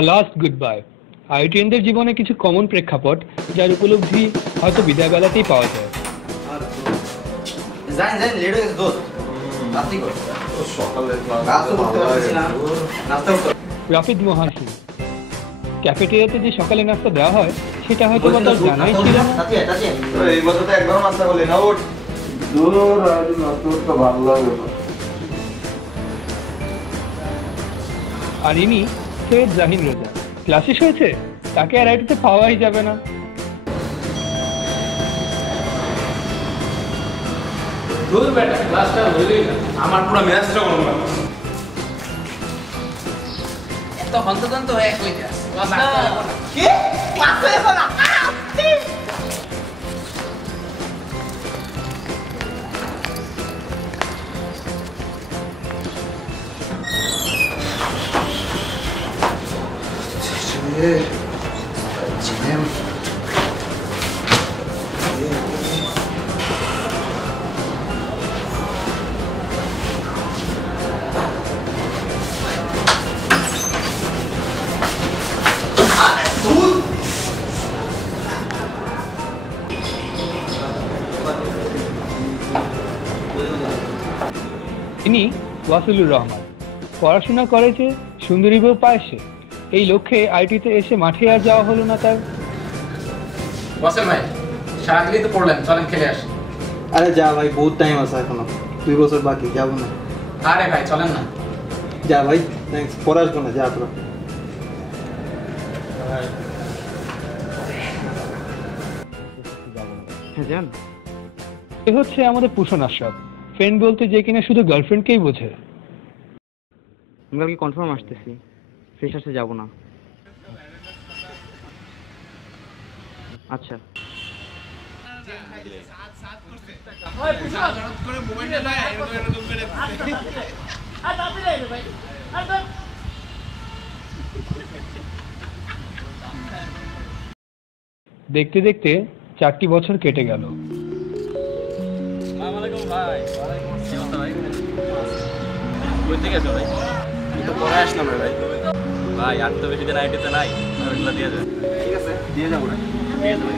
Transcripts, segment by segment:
Last good bye. আইটিএনদের জীবনে কিছু common প্রেক্ষাপট যার উপলব্ধি হয়তো বিদায়বেলাতেই পাওয়া যায়। রাফিদ মোহাসিন ক্যাফেটেরিয়াতে যে সকালে নাস্তা দেওয়া হয় সেটা হয়তো বা তার জানাই ছিল না। আর ইনি সৈয়দ জাহিন রেজা, ক্লাস শেষ হয়েছে, তাকে আর আইটিতে পাওয়াই যাবে না। আমার পুরো মেজাজটা গরম লাগে। এত হন্তদন্ত হয়ে কইতে আছে কি ক্লাসে এসো না। ইনি ওয়াসিলুর রহমান, পড়াশোনা করেছে সুন্দরী বউ পায়েছে, এই লক্ষ্যে আইটিতে এসে মাঠে আর যাওয়া হলো না তার। বসেন ভাই, সারাদিনই তো পড়লেন, চলেন খেলে আসি। আরে যা ভাই, বহুত টাইম আছে এখনো, 2 বছর বাকি, যাবো না। আরে ভাই চলেন না। যা ভাই, থ্যাঙ্কস, পরে আসবো না, যা তোরা। হ্যাঁ যান। এ হচ্ছে আমাদের পুষণ আশরাফ, ফ্রেন্ড বলতে যে কিনা শুধু গার্লফ্রেন্ডকেই বোঝে। আমি কালকে কনফার্ম আসতেছি, ফ্রেশার্সে যাবো না। আচ্ছা। দেখতে দেখতে 4টি বছর কেটে গেল। পরে আসলাম রে ভাই। ভাই আর তো বেশি দিন আইটিতে নাই, ওগুলো দিয়ে দেন। ঠিক আছে, দিয়ে যাবো না। দিয়ে দেবো।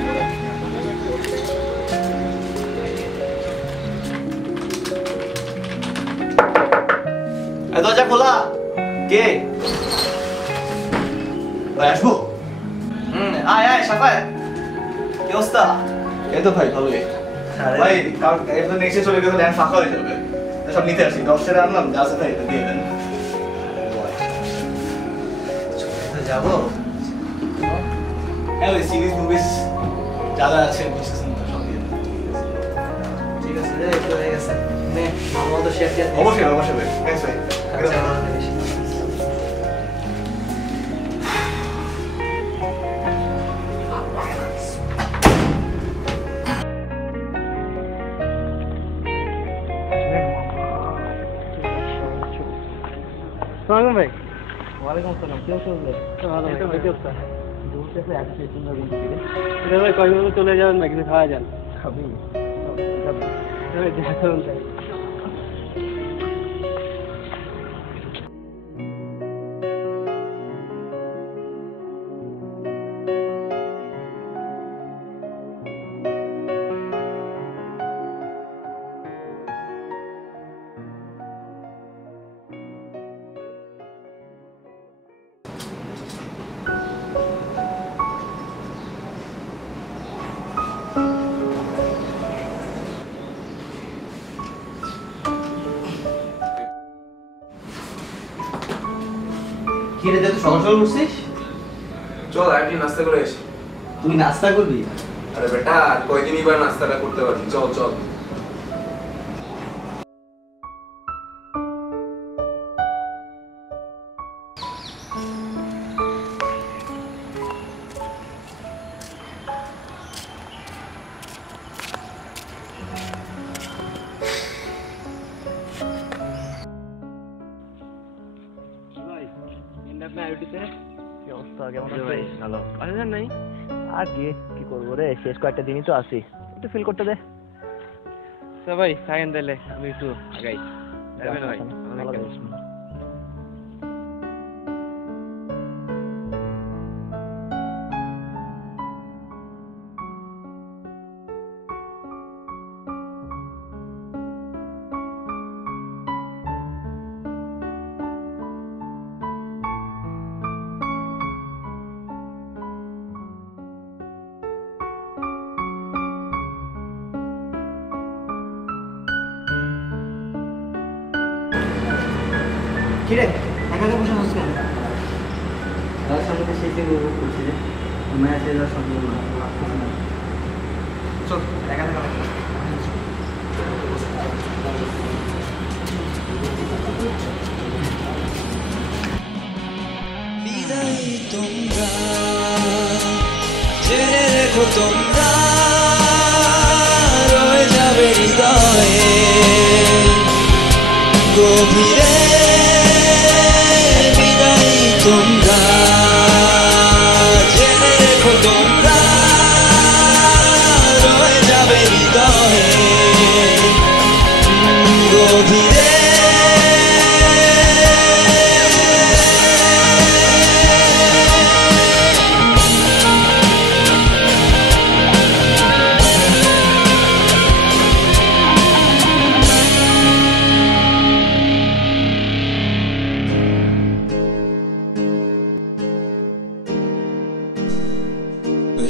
এই দরজা খোলা। কে? ভাই আসবো? আয় আয় সাফায়। কি অবস্থা? এই তো ভাই ভালোই। ভাই কাল একদম নেক্সটে চলে গেলে ল্যান্ড ফাঁকা হয়ে যাবে। সব নিতে আসি, 10 টাকা আনলাম, যা আছে তাই এটা দিয়ে দেন। যাবো হ্যাঁ, ওই সিরিজ মুভিজ যারা আছে বুঝতেছেন তো, সব দিয়ে দেন। ঠিক আছে রে, একটু হয়ে গেছে। নে মামা তো শেয়ার দিয়ে। অবশ্যই অবশ্যই ভাই, থ্যাঙ্কস ভাই। সালাম ভাই। ওয়ালাইকুম আসসালাম, কি অবস্থা? ভালো ভাই, কি অবস্থা? দূরতে আসছি সুন্দর বিন্দু থেকে। এটা ভাই কয়দিন চলে যাবেন না, কিছু খাওয়া যান? খাবি? ভাই যা করুন তাই। কি রে, তুই সকাল সকাল উঠছিস? চল আইটি নাস্তা করে আসি। তুই নাস্তা করবি? আরে বেটা, আর কয়দিনই বা নাস্তাটা করতে পারবি? চল চল। আর কি করবো রে, শেষ কয়েকটা দিনই তো আছি, একটু ফিল করতে দে। ভাই থাকেন তাহলে, আমি একটু আগাই। ভাই কি রে একা একা বসে আছিস কেন? তার সঙ্গে তো সেই উপভোগ করছি রে, ম্যাচে যাওয়ার সঙ্গে লাগতেছে না। চল একা একা বিদায় তোমরা, জেনে রেখো তোমরা, রয়ে যাবে হৃদয়ে গভীরে। বিদায় তোমরা, জেনে রেখো তোমরা, রয়ে যাবে হৃদয়ে গভীরে।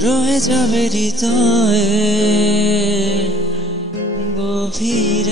রয়ে যাবে হৃদয়ে গভীর।